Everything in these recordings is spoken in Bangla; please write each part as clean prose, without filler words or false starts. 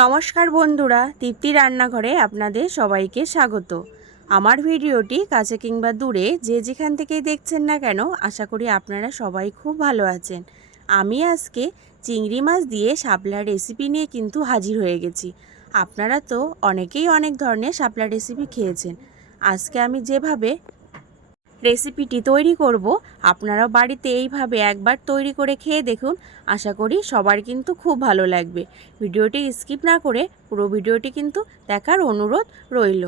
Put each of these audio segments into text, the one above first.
নমস্কার বন্ধুরা, তৃপ্তি রান্নাঘরে আপনাদের সবাইকে স্বাগত। আমার ভিডিওটি কাছে কিংবা দূরে যে যেখান থেকেই দেখছেন না কেন, আশা করি আপনারা সবাই খুব ভালো আছেন। আমি আজকে চিংড়ি মাছ দিয়ে শাপলার রেসিপি নিয়ে কিন্তু হাজির হয়ে গেছি। আপনারা তো অনেকেই অনেক ধরনের শাপলার রেসিপি খেয়েছেন। আজকে আমি যেভাবে রেসিপিটি তৈরি করব, আপনারাও বাড়িতে এইভাবে একবার তৈরি করে খেয়ে দেখুন। আশা করি সবার কিন্তু খুব ভালো লাগবে। ভিডিওটি স্কিপ না করে পুরো ভিডিওটি কিন্তু দেখার অনুরোধ রইল।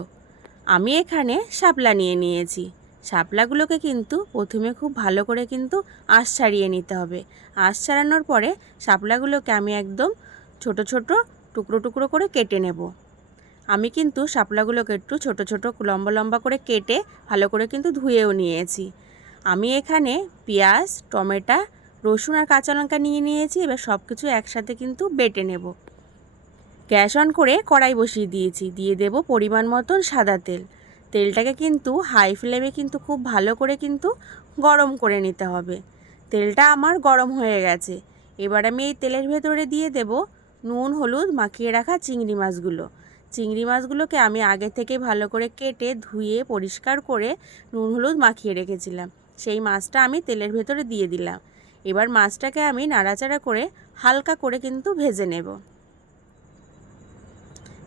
আমি এখানে শাপলা নিয়ে নিয়েছি। শাপলাগুলোকে কিন্তু প্রথমে খুব ভালো করে কিন্তু আঁশ ছাড়িয়ে নিতে হবে। আঁশ ছাড়ানোর পরে শাপলাগুলোকে আমি একদম ছোট ছোট টুকরো টুকরো করে কেটে নেব। আমি কিন্তু শাপলাগুলোকে একটু ছোট ছোট লম্বা লম্বা করে কেটে ভালো করে কিন্তু ধুয়েও নিয়েছি। আমি এখানে পেঁয়াজ, টমেটো, রসুন আর কাঁচা লঙ্কা নিয়ে নিয়েছি। এবার সব কিছু একসাথে কিন্তু বেটে নেব। গ্যাস অন করে কড়াই বসিয়ে দিয়েছি। দিয়ে দেব পরিমাণ মতন সাদা তেল। তেলটাকে কিন্তু হাই ফ্লেমে কিন্তু খুব ভালো করে কিন্তু গরম করে নিতে হবে। তেলটা আমার গরম হয়ে গেছে। এবার আমি এই তেলের ভেতরে দিয়ে দেব নুন হলুদ মাখিয়ে রাখা চিংড়ি মাছগুলো। চিংড়ি মাছগুলোকে আমি আগে থেকে ভালো করে কেটে ধুয়ে পরিষ্কার করে নুন হলুদ মাখিয়ে রেখেছিলাম। সেই মাছটা আমি তেলের ভেতরে দিয়ে দিলাম। এবার মাছটাকে আমি নাড়াচাড়া করে হালকা করে কিন্তু ভেজে নেব।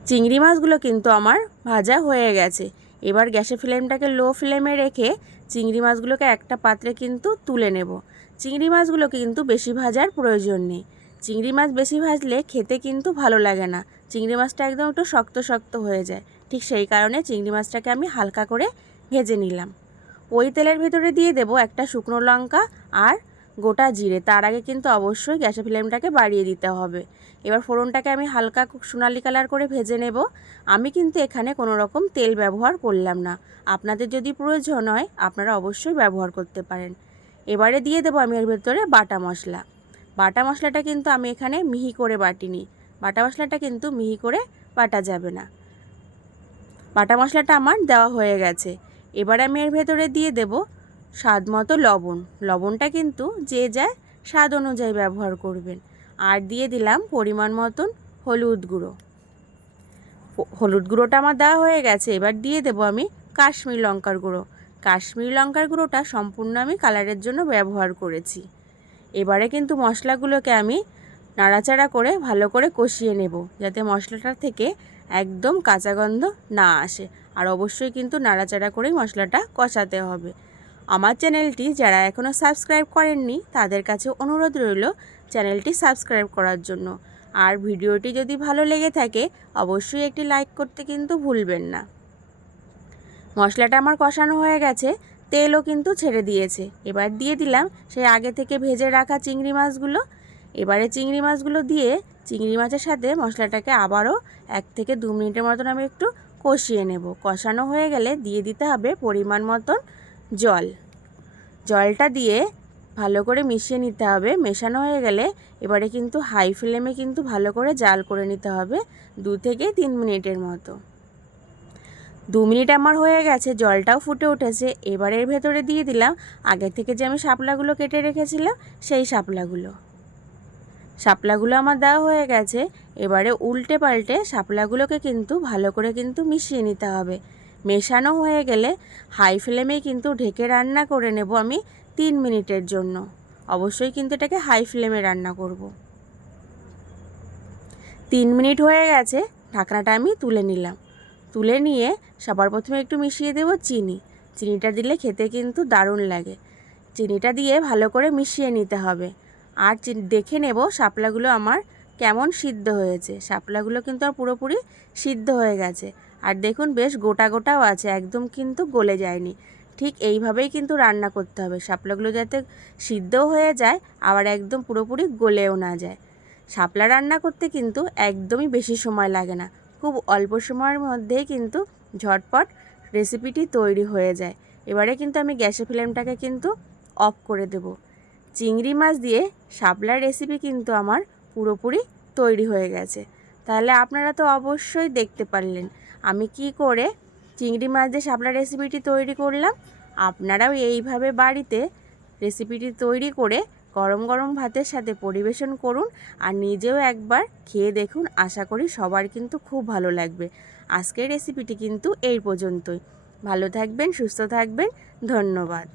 চিংড়ি মাছগুলো কিন্তু আমার ভাজা হয়ে গেছে। এবার গ্যাসের ফ্লেমটাকে লো ফ্লেমে রেখে চিংড়ি মাছগুলোকে একটা পাত্রে কিন্তু তুলে নেব। চিংড়ি মাছগুলোকে কিন্তু বেশি ভাজার প্রয়োজন নেই। চিংড়ি মাছ বেশি ভাজলে খেতে কিন্তু ভালো লাগে না। চিংড়ি মাছটা একদম একটু শক্ত শক্ত হয়ে যায়। ঠিক সেই কারণে চিংড়ি মাছটাকে আমি হালকা করে ভেজে নিলাম। ওই তেলের ভেতরে দিয়ে দেব একটা শুকনো লঙ্কা আর গোটা জিরে। তার আগে কিন্তু অবশ্যই গ্যাসের ফ্লেমটাকে বাড়িয়ে দিতে হবে। এবার ফোড়নটাকে আমি হালকা সোনালি কালার করে ভেজে নেব। আমি কিন্তু এখানে কোনো রকম তেল ব্যবহার করলাম না। আপনাদের যদি প্রয়োজন হয় আপনারা অবশ্যই ব্যবহার করতে পারেন। এবারে দিয়ে দেবো আমি এর ভেতরে বাটা মশলা। বাটা মশলাটা কিন্তু আমি এখানে মিহি করে বাটিনি। বাটা মশলাটা কিন্তু মিহি করে বাটা যাবে না। বাটা মশলাটা আমার দেওয়া হয়ে গেছে। এবার আমি এর ভেতরে দিয়ে দেব স্বাদ মতো লবণ। লবণটা কিন্তু যে যায় স্বাদ অনুযায়ী ব্যবহার করবেন। আর দিয়ে দিলাম পরিমাণ মতন হলুদ গুঁড়ো। হলুদ গুঁড়োটা আমার দেওয়া হয়ে গেছে। এবার দিয়ে দেব আমি কাশ্মীরি লঙ্কার গুঁড়ো। কাশ্মীরি লঙ্কার গুঁড়োটা সম্পূর্ণ আমি কালারের জন্য ব্যবহার করেছি। এবারে কিন্তু মশলাগুলোকে আমি নাড়াচাড়া করে ভালো করে কষিয়ে নেব, যাতে মশলাটা থেকে একদম কাঁচা গন্ধ না আসে। আর অবশ্যই কিন্তু নাড়াচাড়া করেই মশলাটা কষাতে হবে। আমার চ্যানেলটি যারা এখনও সাবস্ক্রাইব করেননি তাদের কাছে অনুরোধ রইল চ্যানেলটি সাবস্ক্রাইব করার জন্য। আর ভিডিওটি যদি ভালো লেগে থাকে অবশ্যই একটি লাইক করতে কিন্তু ভুলবেন না। মশলাটা আমার কষানো হয়ে গেছে, তেলও কিন্তু ছেড়ে দিয়েছে। এবার দিয়ে দিলাম সেই আগে থেকে ভেজে রাখা চিংড়ি মাছগুলো। এবারে চিংড়ি মাছগুলো দিয়ে চিংড়ি মাছের সাথে মশলাটাকে আবারও 1 থেকে 2 মিনিটের মতন আমি একটু কষিয়ে নেব। কষানো হয়ে গেলে দিয়ে দিতে হবে পরিমাণ মতন জল। জলটা দিয়ে ভালো করে মিশিয়ে নিতে হবে। মেশানো হয়ে গেলে এবারে কিন্তু হাই ফ্লেমে কিন্তু ভালো করে জাল করে নিতে হবে 2 থেকে 3 মিনিটের মতো। 2 মিনিট আমার হয়ে গেছে, জলটাও ফুটে উঠেছে। এবারে এর ভেতরে দিয়ে দিলাম আগে থেকে যে আমি শাপলাগুলো কেটে রেখেছিলাম সেই শাপলাগুলো আমার দেওয়া হয়ে গেছে। এবারে উল্টে পাল্টে শাপলাগুলোকে কিন্তু ভালো করে কিন্তু মিশিয়ে নিতে হবে। মেশানো হয়ে গেলে হাই ফ্লেমে কিন্তু ঢেকে রান্না করে নেব আমি 3 মিনিটের জন্য। অবশ্যই কিন্তু এটাকে হাই ফ্লেমে রান্না করব। 3 মিনিট হয়ে গেছে, ঢাকনাটা আমি তুলে নিলাম। তুলে নিয়ে সবার প্রথমে একটু মিশিয়ে দেব চিনি। চিনিটা দিলে খেতে কিন্তু দারুণ লাগে। চিনিটা দিয়ে ভালো করে মিশিয়ে নিতে হবে। আর দেখে নেব শাপলাগুলো আমার কেমন সিদ্ধ হয়েছে। শাপলাগুলো কিন্তু আর পুরোপুরি সিদ্ধ হয়ে গেছে। আর দেখুন বেশ গোটা গোটাও আছে, একদম কিন্তু গলে যায়নি। ঠিক এইভাবেই কিন্তু রান্না করতে হবে, শাপলাগুলো যাতে সিদ্ধও হয়ে যায় আবার একদম পুরোপুরি গলেও না যায়। শাপলা রান্না করতে কিন্তু একদমই বেশি সময় লাগে না। খুব অল্প সময়ের মধ্যেই কিন্তু ঝটপট রেসিপিটি তৈরি হয়ে যায়। এবারে কিন্তু আমি গ্যাসের ফ্লেমটাকে কিন্তু অফ করে দেব। চিংড়ি মাছ দিয়ে শাপলার রেসিপি কিন্তু আমার পুরোপুরি তৈরি হয়ে গেছে। তাহলে আপনারা তো অবশ্যই দেখতে পারলেন আমি কি করে চিংড়ি মাছ দিয়ে শাপলার রেসিপিটি তৈরি করলাম। আপনারাও এইভাবে বাড়িতে রেসিপিটি তৈরি করে গরম গরম ভাতের সাথে পরিবেশন করুন আর নিজেও একবার খেয়ে দেখুন। আশা করি সবার কিন্তু খুব ভালো লাগবে। আজকের রেসিপিটি কিন্তু এই পর্যন্তই। ভালো থাকবেন, সুস্থ থাকবেন, ধন্যবাদ।